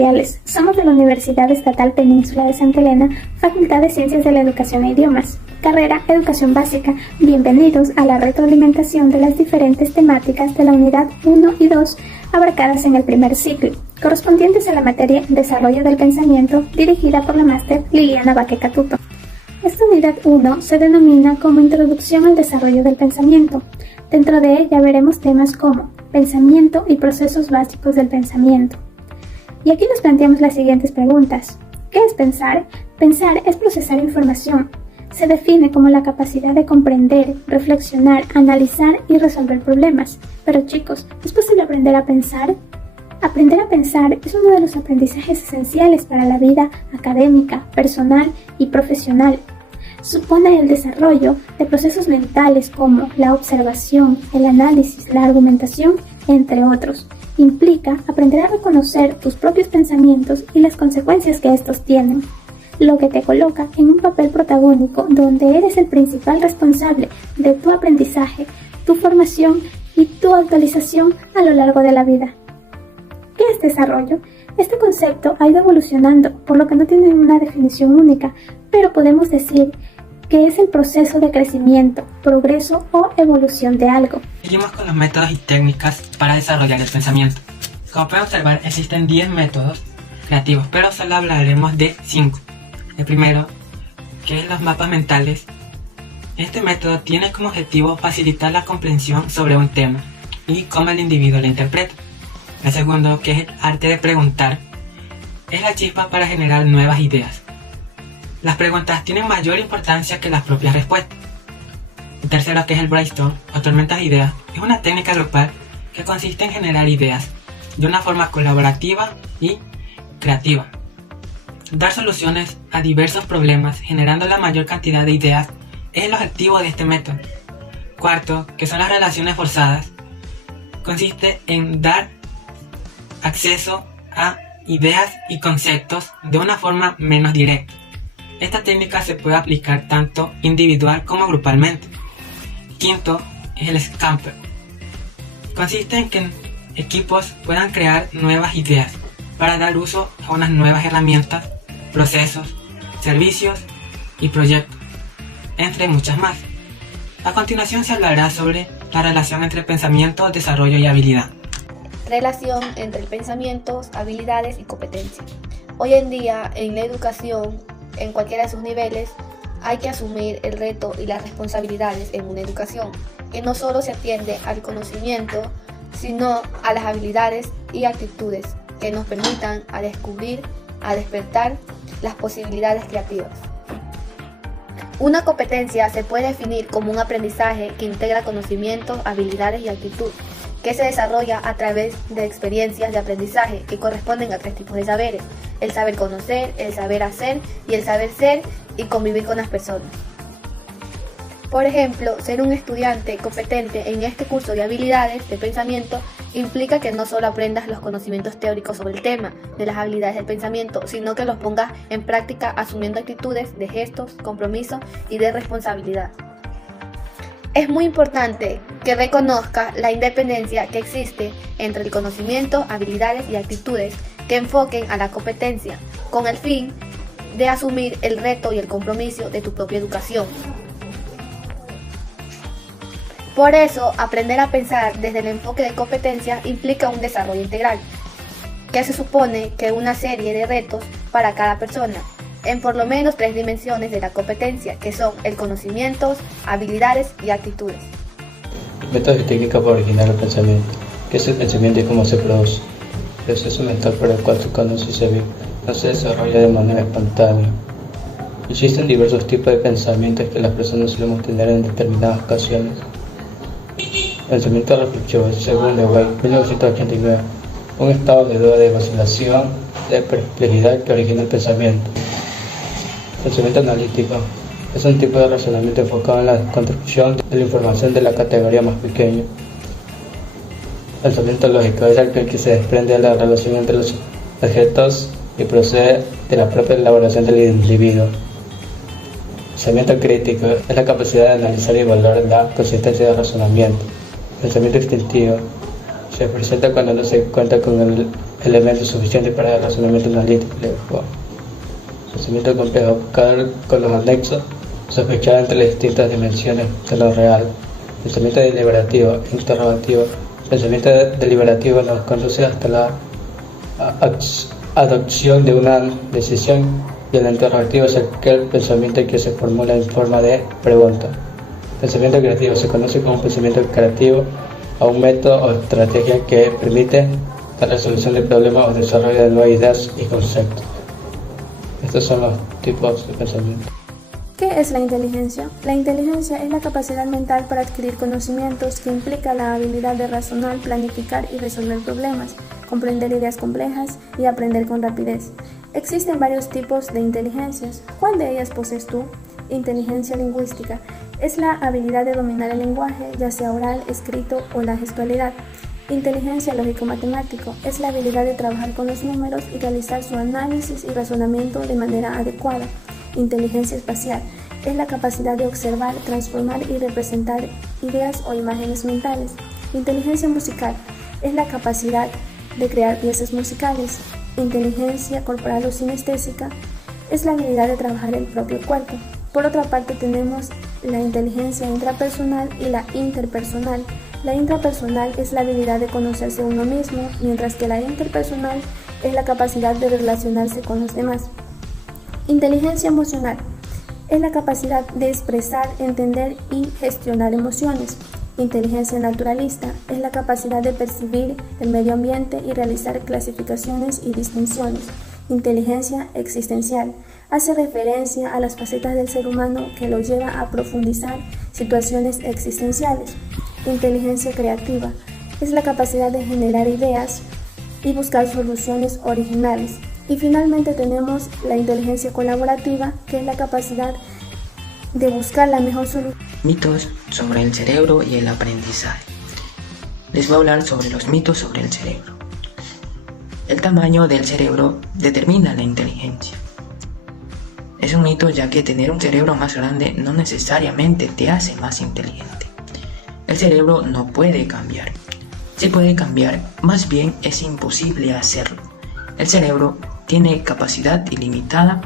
Materiales. Somos de la Universidad Estatal Península de Santa Elena, Facultad de Ciencias de la Educación e Idiomas. Carrera Educación Básica. Bienvenidos a la retroalimentación de las diferentes temáticas de la unidad 1 y 2 abarcadas en el primer ciclo, correspondientes a la materia Desarrollo del Pensamiento, dirigida por la máster Liliana Baque Catuto. Esta unidad 1 se denomina como Introducción al Desarrollo del Pensamiento. Dentro de ella veremos temas como pensamiento y procesos básicos del pensamiento. Y aquí nos planteamos las siguientes preguntas. ¿Qué es pensar? Pensar es procesar información. Se define como la capacidad de comprender, reflexionar, analizar y resolver problemas. Pero chicos, ¿es posible aprender a pensar? Aprender a pensar es uno de los aprendizajes esenciales para la vida académica, personal y profesional. Supone el desarrollo de procesos mentales como la observación, el análisis, la argumentación, entre otros. Implica aprender a reconocer tus propios pensamientos y las consecuencias que estos tienen, lo que te coloca en un papel protagónico donde eres el principal responsable de tu aprendizaje, tu formación y tu actualización a lo largo de la vida. ¿Qué es desarrollo? Este concepto ha ido evolucionando, por lo que no tiene una definición única, pero podemos decir que es el proceso de crecimiento, progreso o evolución de algo. Seguimos con los métodos y técnicas para desarrollar el pensamiento. Como pueden observar, existen 10 métodos creativos, pero solo hablaremos de 5. El primero, que es los mapas mentales. Este método tiene como objetivo facilitar la comprensión sobre un tema y cómo el individuo lo interpreta. El segundo, que es el arte de preguntar, es la chispa para generar nuevas ideas. Las preguntas tienen mayor importancia que las propias respuestas. El tercero, que es el brainstorm o tormentas de ideas, es una técnica grupal que consiste en generar ideas de una forma colaborativa y creativa. Dar soluciones a diversos problemas generando la mayor cantidad de ideas es el objetivo de este método. Cuarto, que son las relaciones forzadas, consiste en dar acceso a ideas y conceptos de una forma menos directa. Esta técnica se puede aplicar tanto individual como grupalmente. Quinto es el scamper. Consiste en que equipos puedan crear nuevas ideas para dar uso a unas nuevas herramientas, procesos, servicios y proyectos, entre muchas más. A continuación se hablará sobre la relación entre pensamiento, desarrollo y habilidad. Relación entre pensamientos, habilidades y competencias. Hoy en día, en la educación, en cualquiera de sus niveles, hay que asumir el reto y las responsabilidades en una educación, que no solo se atiende al conocimiento, sino a las habilidades y actitudes que nos permitan a descubrir, a despertar las posibilidades creativas. Una competencia se puede definir como un aprendizaje que integra conocimientos, habilidades y actitud, que se desarrolla a través de experiencias de aprendizaje que corresponden a 3 tipos de saberes: el saber conocer, el saber hacer y el saber ser y convivir con las personas. Por ejemplo, ser un estudiante competente en este curso de habilidades de pensamiento implica que no solo aprendas los conocimientos teóricos sobre el tema de las habilidades del pensamiento, sino que los pongas en práctica asumiendo actitudes de gestos, compromiso y de responsabilidad. Es muy importante que reconozca la independencia que existe entre el conocimiento, habilidades y actitudes que enfoquen a la competencia, con el fin de asumir el reto y el compromiso de tu propia educación. Por eso, aprender a pensar desde el enfoque de competencia implica un desarrollo integral, que se supone que una serie de retos para cada persona, en por lo menos 3 dimensiones de la competencia, que son el conocimiento, habilidades y actitudes. Métodos y técnicas para originar el pensamiento. ¿Qué es el pensamiento y cómo se produce? El proceso mental por el cual se conoce y se vive no se desarrolla de manera espontánea. Existen diversos tipos de pensamientos que las personas solemos tener en determinadas ocasiones. Pensamiento reflexivo, según Lewey, 1989, un estado de duda, de vacilación, de perplejidad que origina el pensamiento. Pensamiento analítico es un tipo de razonamiento enfocado en la construcción de la información de la categoría más pequeña. Pensamiento lógico es el que se desprende de la relación entre los objetos y procede de la propia elaboración del individuo. Pensamiento crítico es la capacidad de analizar y valorar la consistencia del razonamiento. Pensamiento instintivo se presenta cuando no se cuenta con el elementos suficientes para el razonamiento analítico. Pensamiento complejo, con los anexos, sospechar entre las distintas dimensiones de lo real. Pensamiento deliberativo, interrogativo. Pensamiento deliberativo nos conduce hasta la adopción de una decisión, y el interrogativo es aquel pensamiento que se formula en forma de pregunta. Pensamiento creativo se conoce como pensamiento creativo a un método o estrategia que permite la resolución de problemas o desarrollo de nuevas ideas y conceptos. Estos son los tipos de pensamiento. ¿Qué es la inteligencia? La inteligencia es la capacidad mental para adquirir conocimientos que implica la habilidad de razonar, planificar y resolver problemas, comprender ideas complejas y aprender con rapidez. Existen varios tipos de inteligencias. ¿Cuál de ellas posees tú? Inteligencia lingüística es la habilidad de dominar el lenguaje, ya sea oral, escrito o la gestualidad. Inteligencia lógico-matemático es la habilidad de trabajar con los números y realizar su análisis y razonamiento de manera adecuada. Inteligencia espacial es la capacidad de observar, transformar y representar ideas o imágenes mentales. Inteligencia musical es la capacidad de crear piezas musicales. Inteligencia corporal o sinestésica es la habilidad de trabajar el propio cuerpo. Por otra parte tenemos la inteligencia intrapersonal y la interpersonal. La intrapersonal es la habilidad de conocerse a uno mismo, mientras que la interpersonal es la capacidad de relacionarse con los demás. Inteligencia emocional es la capacidad de expresar, entender y gestionar emociones. Inteligencia naturalista es la capacidad de percibir el medio ambiente y realizar clasificaciones y distinciones. Inteligencia existencial hace referencia a las facetas del ser humano que lo lleva a profundizar situaciones existenciales. Inteligencia creativa es la capacidad de generar ideas y buscar soluciones originales. Y finalmente tenemos la inteligencia colaborativa, que es la capacidad de buscar la mejor solución. Mitos sobre el cerebro y el aprendizaje. Les voy a hablar sobre los mitos sobre el cerebro. El tamaño del cerebro determina la inteligencia. Es un mito, ya que tener un cerebro más grande no necesariamente te hace más inteligente. El cerebro no puede cambiar. Se puede cambiar, más bien es imposible hacerlo. El cerebro tiene capacidad ilimitada.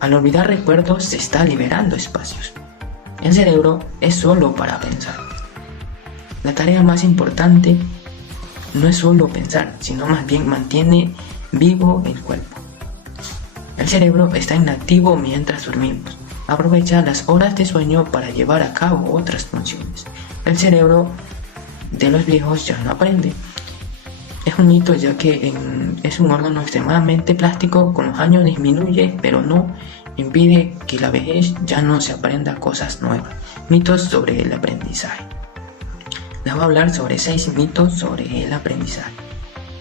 Al olvidar recuerdos se está liberando espacios. El cerebro es solo para pensar. La tarea más importante no es solo pensar, sino más bien mantiene vivo el cuerpo. El cerebro está inactivo mientras dormimos. Aprovecha las horas de sueño para llevar a cabo otras funciones. El cerebro de los viejos ya no aprende. Es un mito, ya que es un órgano extremadamente plástico, con los años disminuye, pero no impide que la vejez ya no se aprenda cosas nuevas. Mitos sobre el aprendizaje. Les voy a hablar sobre 6 mitos sobre el aprendizaje.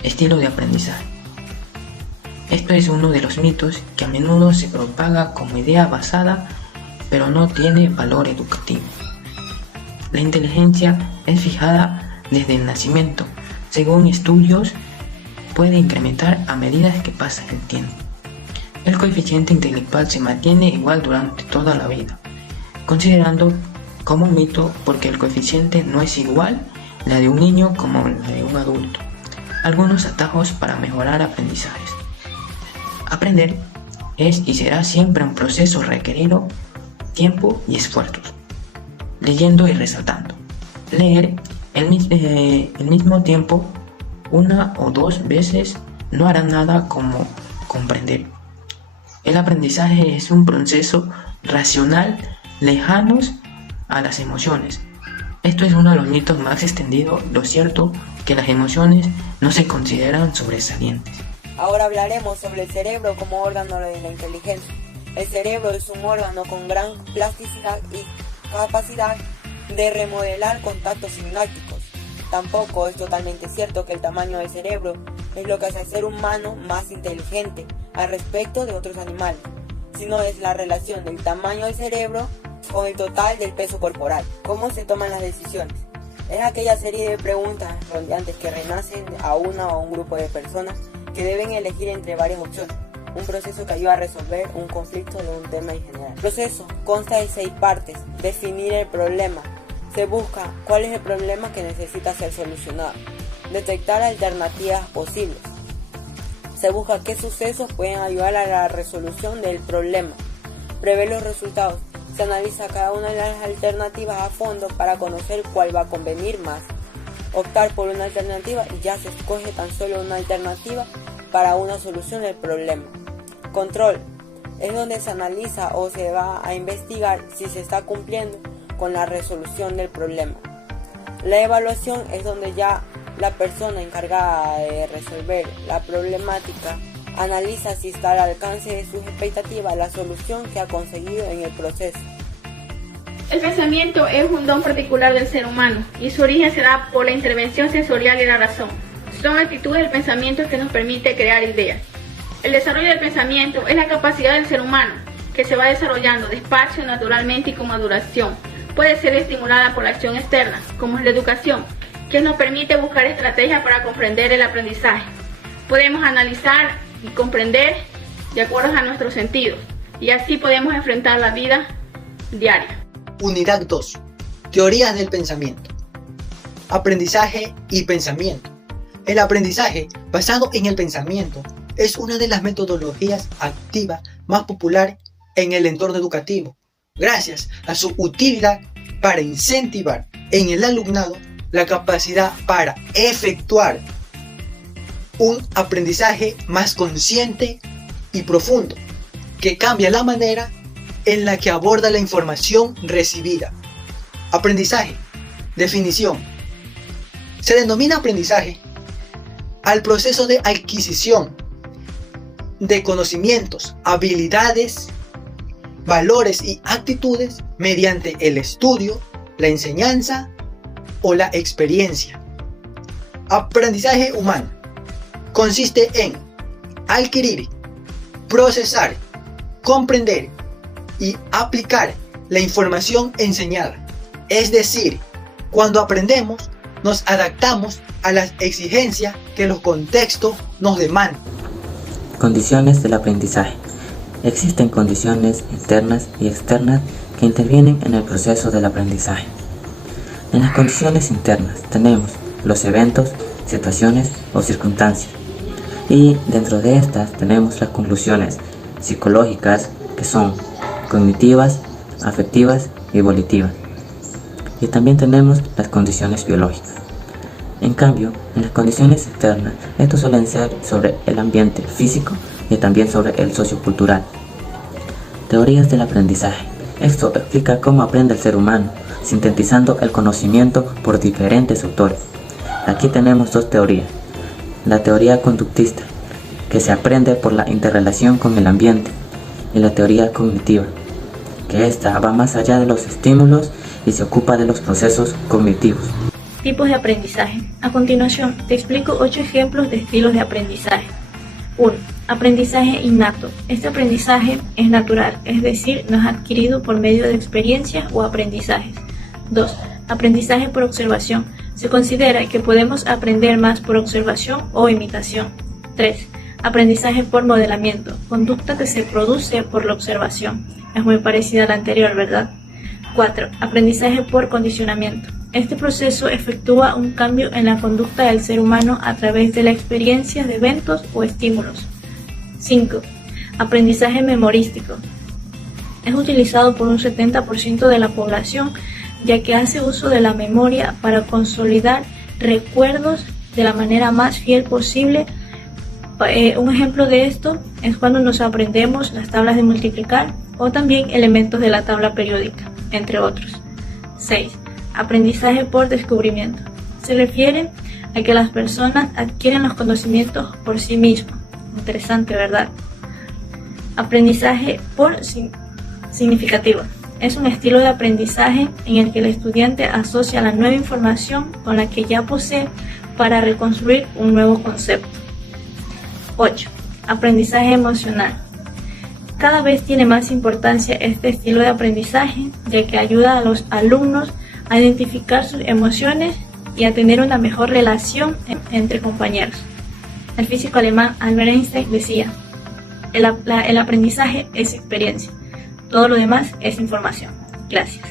Estilo de aprendizaje. Esto es uno de los mitos que a menudo se propaga como idea basada, pero no tiene valor educativo. La inteligencia es fijada desde el nacimiento. Según estudios, puede incrementar a medida que pasa el tiempo. El coeficiente intelectual se mantiene igual durante toda la vida, considerando como un mito porque el coeficiente no es igual la de un niño como la de un adulto. Algunos atajos para mejorar aprendizajes. Aprender es y será siempre un proceso requerido tiempo y esfuerzos. Leyendo y resaltando. Leer el mismo tiempo una o dos veces no hará nada como comprender. El aprendizaje es un proceso racional lejano a las emociones. Esto es uno de los mitos más extendidos. Lo cierto que las emociones no se consideran sobresalientes. Ahora hablaremos sobre el cerebro como órgano de la inteligencia. El cerebro es un órgano con gran plasticidad y capacidad de remodelar contactos sinápticos. Tampoco es totalmente cierto que el tamaño del cerebro es lo que hace al ser humano más inteligente al respecto de otros animales, sino es la relación del tamaño del cerebro con el total del peso corporal. ¿Cómo se toman las decisiones? Es aquella serie de preguntas rondeantes que renacen a una o a un grupo de personas que deben elegir entre varias opciones. Un proceso que ayuda a resolver un conflicto de un tema en general. El proceso consta de 6 partes. Definir el problema. Se busca cuál es el problema que necesita ser solucionado. Detectar alternativas posibles. Se busca qué sucesos pueden ayudar a la resolución del problema. Prever los resultados. Se analiza cada una de las alternativas a fondo para conocer cuál va a convenir más. Optar por una alternativa y ya se escoge tan solo una alternativa para una solución del problema. Control. Es donde se analiza o se va a investigar si se está cumpliendo con la resolución del problema. La evaluación es donde ya la persona encargada de resolver la problemática analiza si está al alcance de sus expectativas la solución que ha conseguido en el proceso. El pensamiento es un don particular del ser humano y su origen se da por la intervención sensorial y la razón. Son actitudes del pensamiento que nos permite crear ideas. El desarrollo del pensamiento es la capacidad del ser humano que se va desarrollando despacio, naturalmente y con maduración. Puede ser estimulada por la acción externa, como es la educación, que nos permite buscar estrategias para comprender el aprendizaje. Podemos analizar y comprender de acuerdo a nuestros sentidos y así podemos enfrentar la vida diaria. Unidad 2. Teorías del pensamiento. Aprendizaje y pensamiento. El aprendizaje basado en el pensamiento es una de las metodologías activas más populares en el entorno educativo, gracias a su utilidad para incentivar en el alumnado la capacidad para efectuar un aprendizaje más consciente y profundo, que cambia la manera en la que aborda la información recibida. Aprendizaje. Definición. Se denomina aprendizaje al proceso de adquisición de conocimientos, habilidades, valores y actitudes mediante el estudio, la enseñanza o la experiencia. Aprendizaje humano. Consiste en adquirir, procesar, comprender y aplicar la información enseñada. Es decir, cuando aprendemos, nos adaptamos a las exigencias que los contextos nos demandan. Condiciones del aprendizaje. Existen condiciones internas y externas que intervienen en el proceso del aprendizaje. En las condiciones internas tenemos los eventos, situaciones o circunstancias. Y dentro de estas tenemos las conclusiones psicológicas, que son cognitivas, afectivas y volitivas. Y también tenemos las condiciones biológicas. En cambio, en las condiciones externas, estos suelen ser sobre el ambiente físico y también sobre el sociocultural. Teorías del aprendizaje. Esto explica cómo aprende el ser humano, sintetizando el conocimiento por diferentes autores. Aquí tenemos dos teorías. La teoría conductista, que se aprende por la interrelación con el ambiente, y la teoría cognitiva, que esta va más allá de los estímulos y se ocupa de los procesos cognitivos. Tipos de aprendizaje. A continuación, te explico 8 ejemplos de estilos de aprendizaje. 1. Aprendizaje innato. Este aprendizaje es natural, es decir, no es adquirido por medio de experiencias o aprendizajes. 2. Aprendizaje por observación. Se considera que podemos aprender más por observación o imitación. 3. Aprendizaje por modelamiento. Conducta que se produce por la observación. Es muy parecida a la anterior, ¿verdad? 4. Aprendizaje por condicionamiento. Este proceso efectúa un cambio en la conducta del ser humano a través de la experiencia de eventos o estímulos. 5. Aprendizaje memorístico. Es utilizado por un 70% de la población, ya que hace uso de la memoria para consolidar recuerdos de la manera más fiel posible. Un ejemplo de esto es cuando nos aprendemos las tablas de multiplicar o también elementos de la tabla periódica, entre otros. 6. Aprendizaje por descubrimiento. Se refiere a que las personas adquieren los conocimientos por sí mismas. Interesante, ¿verdad? Aprendizaje por significativo. Es un estilo de aprendizaje en el que el estudiante asocia la nueva información con la que ya posee para reconstruir un nuevo concepto. 8. Aprendizaje emocional. Cada vez tiene más importancia este estilo de aprendizaje, ya que ayuda a los alumnos a identificar sus emociones y a tener una mejor relación entre compañeros. El físico alemán Albert Einstein decía: el aprendizaje es experiencia, todo lo demás es información. Gracias.